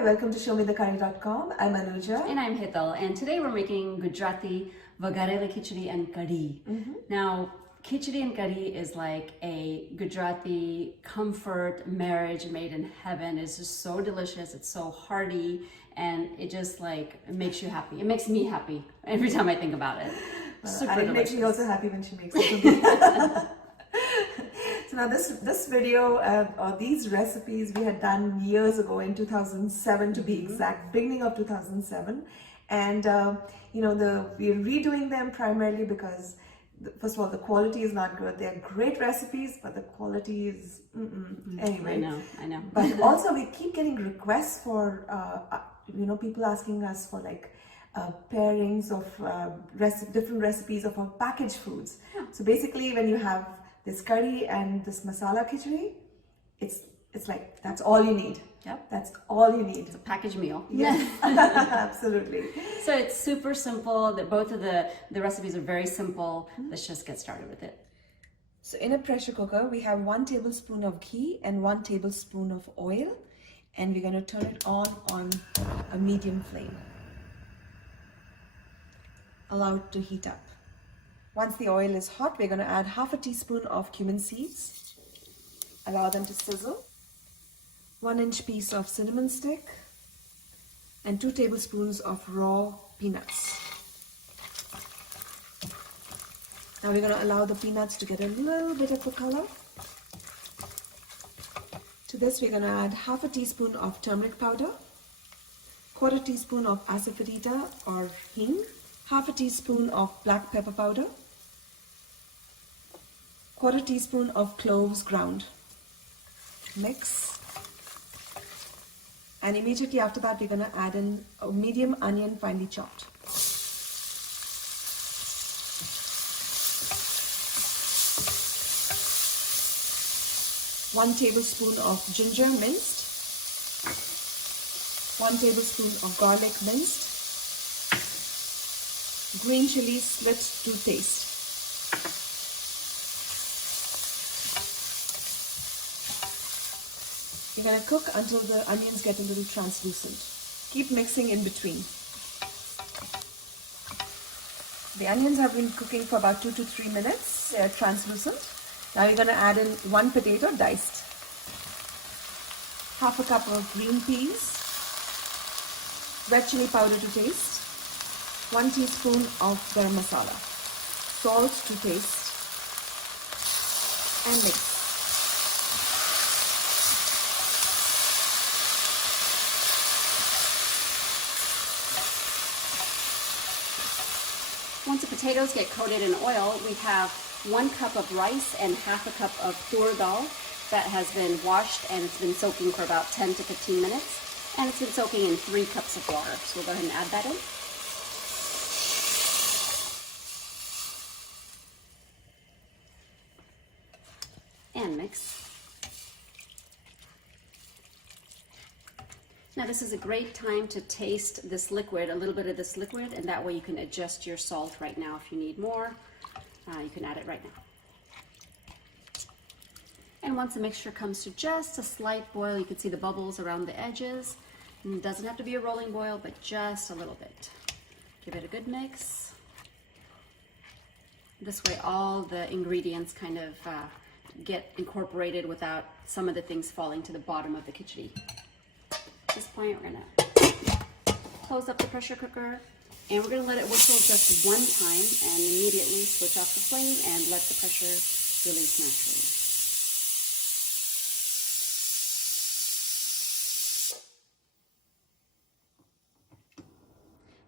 Hi, welcome to ShowMeTheCurry.com. I'm Anuja. And I'm Hital, and today we're making Gujarati Vaghareli Khichdi and Kadhi. Now, Khichdi and Kadhi is like a Gujarati comfort marriage made in heaven. It's just so delicious, it's so hearty, and it just like makes you happy. It makes me happy every time I think about it. Super And it delicious. makes me also happy when she makes it for me. So now this video or these recipes we had done years ago in 2007 to be exact, beginning of 2007, and we're redoing them primarily because first of all the quality is not good. They're great recipes, but the quality is anyway. I know. But also we keep getting requests for people asking us for like pairings of different recipes of our packaged foods. Yeah. So basically, when you have this curry and this masala khichdi, it's like that's all you need. Yep. That's all you need. It's a packaged meal. Yes, absolutely. So it's super simple. Both of the recipes are very simple. Let's just get started with it. So in a pressure cooker, we have 1 tablespoon of ghee and 1 tablespoon of oil, and we're going to turn it on a medium flame. Allow it to heat up. Once the oil is hot, we're going to add half a teaspoon of cumin seeds. Allow them to sizzle. 1-inch piece of cinnamon stick and 2 tablespoons of raw peanuts. Now we're going to allow the peanuts to get a little bit of a color. To this we're going to add half a teaspoon of turmeric powder, 1/4 teaspoon of Asafoetida or Hing, half a teaspoon of black pepper powder, 1/4 teaspoon of cloves ground. Mix. And immediately after that, we're going to add in a medium onion finely chopped. One tablespoon of ginger minced, 1 tablespoon of garlic minced, green chilies slit to taste. You're going to cook until the onions get a little translucent. Keep mixing in between. The onions have been cooking for about 2 to 3 minutes. They're translucent. Now you're going to add in 1 potato diced, half a cup of green peas, red chili powder to taste, 1 teaspoon of garam masala, salt to taste, and mix. Once the potatoes get coated in oil, we have 1 cup of rice and half a cup of tur dal that has been washed, and it's been soaking for about 10 to 15 minutes. And it's been soaking in 3 cups of water. So we'll go ahead and add that in. And mix. Now this is a great time to taste this liquid, a little bit of this liquid, and that way you can adjust your salt right now if you need more. You can add it right now. And once the mixture comes to just a slight boil, you can see the bubbles around the edges. And it doesn't have to be a rolling boil, but just a little bit. Give it a good mix. This way all the ingredients kind of get incorporated without some of the things falling to the bottom of the khichdi. At this point, we're gonna close up the pressure cooker, and we're gonna let it whistle just 1 time and immediately switch off the flame and let the pressure release naturally.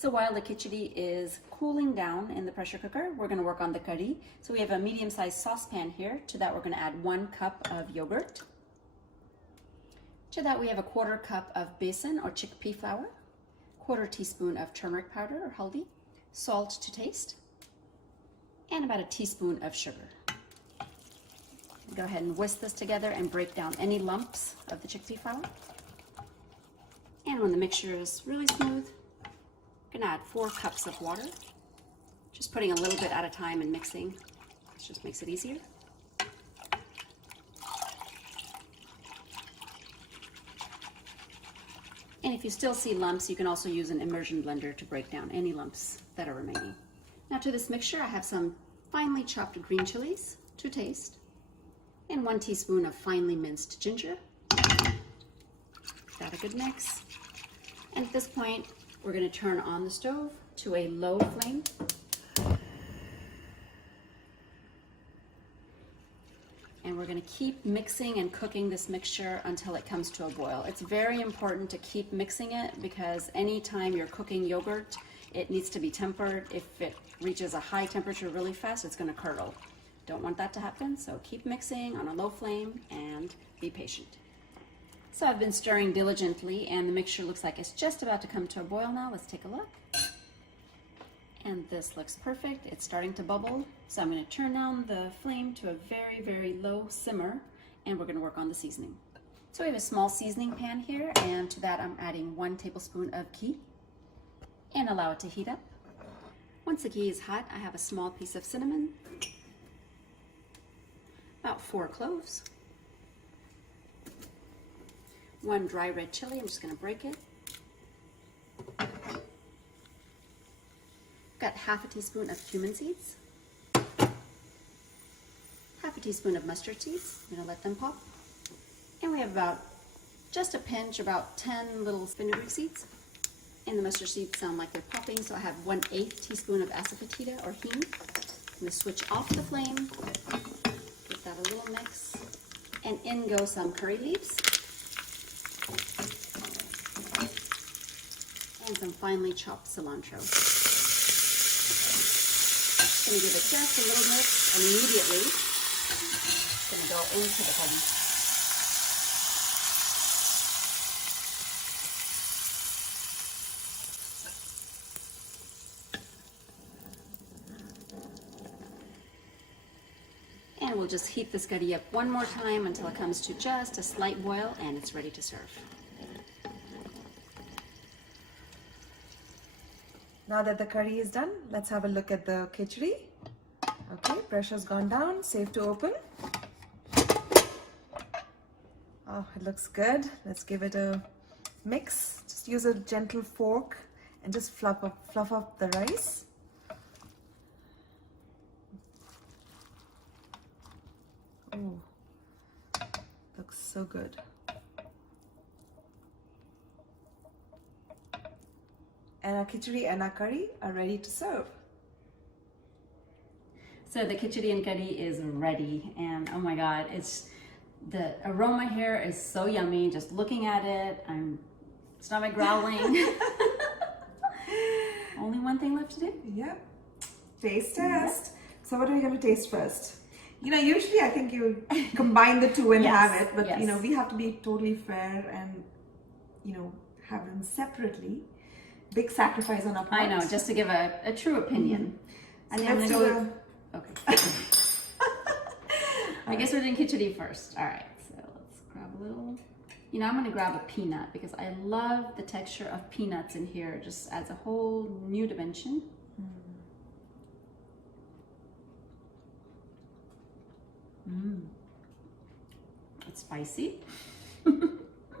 So while the khichdi is cooling down in the pressure cooker, we're gonna work on the curry. So we have a medium-sized saucepan here. To that, we're gonna add 1 cup of yogurt. To that, we have a 1/4 cup of besan or chickpea flour, 1/4 teaspoon of turmeric powder or haldi, salt to taste, and about a teaspoon of sugar. Go ahead and whisk this together and break down any lumps of the chickpea flour. And when the mixture is really smooth, we're gonna add 4 cups of water, just putting a little bit at a time and mixing. This just makes it easier. And if you still see lumps, you can also use an immersion blender to break down any lumps that are remaining. Now to this mixture, I have some finely chopped green chilies to taste, and 1 teaspoon of finely minced ginger. Got a good mix. And at this point, we're going to turn on the stove to a low flame. And we're going to keep mixing and cooking this mixture until it comes to a boil. It's very important to keep mixing it because anytime you're cooking yogurt, it needs to be tempered. If it reaches a high temperature really fast, it's going to curdle. Don't want that to happen, so keep mixing on a low flame and be patient. So I've been stirring diligently and the mixture looks like it's just about to come to a boil now. Let's take a look. And this looks perfect. It's starting to bubble. So I'm going to turn down the flame to a very, very low simmer and we're going to work on the seasoning. So we have a small seasoning pan here, and to that I'm adding 1 tablespoon of ghee and allow it to heat up. Once the ghee is hot, I have a small piece of cinnamon, about 4 cloves, 1 dry red chili. I'm just going to break it. Got half a teaspoon of cumin seeds, half a teaspoon of mustard seeds. I'm going to let them pop. And we have about just a pinch, about 10 little fenugreek seeds. And the mustard seeds sound like they're popping, so I have 1/8 teaspoon of Asafoetida or Hing. I'm going to switch off the flame, give that a little mix, and in go some curry leaves and some finely chopped cilantro. Going to give it just a little mix, and immediately it's going to go into the kadi. And we'll just heat this kadi up one more time until it comes to just a slight boil and it's ready to serve. Now that the curry is done, let's have a look at the khichdi. Okay, pressure's gone down, safe to open. Oh, it looks good. Let's give it a mix. Just use a gentle fork and just fluff up the rice. Oh, looks so good. And our khichdi and our curry are ready to serve. So the Khichdi and Kadhi is ready, and oh my god, the aroma here is so yummy. Just looking at it, I'm stomach growling. Only one thing left to do. Yep. Taste test. So what are we going to taste first? You know, usually I think you combine the two and Yes, have it, but yes. you know, we have to be totally fair and, you know, have them separately. Big sacrifice on our part. I know, just to give a true opinion. And So I'm let's gonna do go. Okay. I guess we're doing Khichdi first. All right. So let's grab a little. You know, I'm gonna grab a peanut because I love the texture of peanuts in here. It just adds a whole new dimension. It's spicy.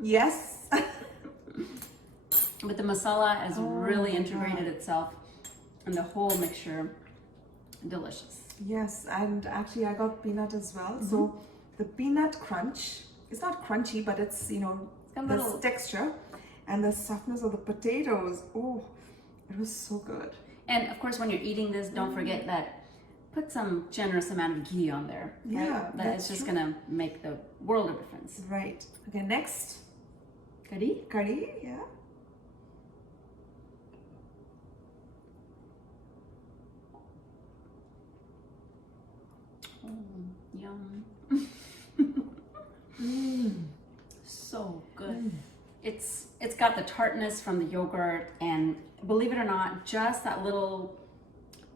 Yes. But the masala has really my integrated God. itself in the whole mixture. Delicious. Yes, and actually I got peanut as well. So the peanut crunch, it's not crunchy, but it's, you know, got a this little- texture and the softness of the potatoes. Oh, it was so good. And of course, when you're eating this, don't forget that put some generous amount of ghee on there. Right? Yeah, That that's is just true. gonna make the world of difference. Right. Okay, next, Kadhi? curry, yeah. Yum. So good. It's got the tartness from the yogurt, and believe it or not, just that little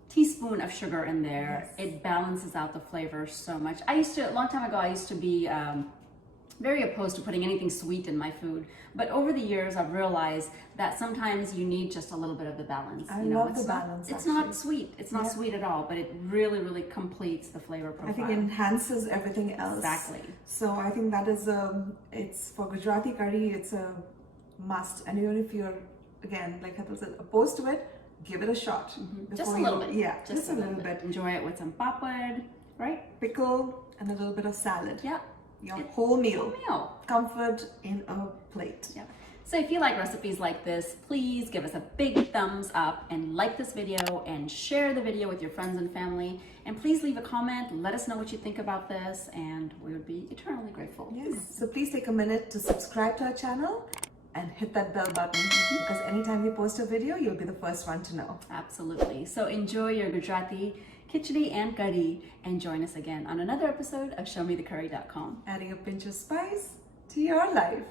teaspoon of sugar in there, Yes. it balances out the flavor so much. A long time ago, I used to be very opposed to putting anything sweet in my food, but over the years, I've realized that sometimes you need just a little bit of the balance. I you know, love it's the not, balance, It's not actually. sweet. It's not Yeah. sweet at all, but it really, really completes the flavor profile. I think it enhances everything else. Exactly. So I think that is it's for Gujarati curry. It's a must. And even if you're, again, like Hetal said, opposed to it, give it a shot. Just a little bit. Yeah, just a little bit. Enjoy it with some papad, right? Pickle and a little bit of salad. Yeah. Your whole meal. Whole meal. Comfort in a plate. Yeah. So if you like recipes like this, please give us a big thumbs up and like this video and share the video with your friends and family. And please leave a comment. Let us know what you think about this, and we would be eternally grateful. Yes. So please take a minute to subscribe to our channel and hit that bell button, because anytime we post a video, you'll be the first one to know. Absolutely. So enjoy your Gujarati Khichdi and Kadhi, and join us again on another episode of ShowMeTheCurry.com. Adding a pinch of spice to your life.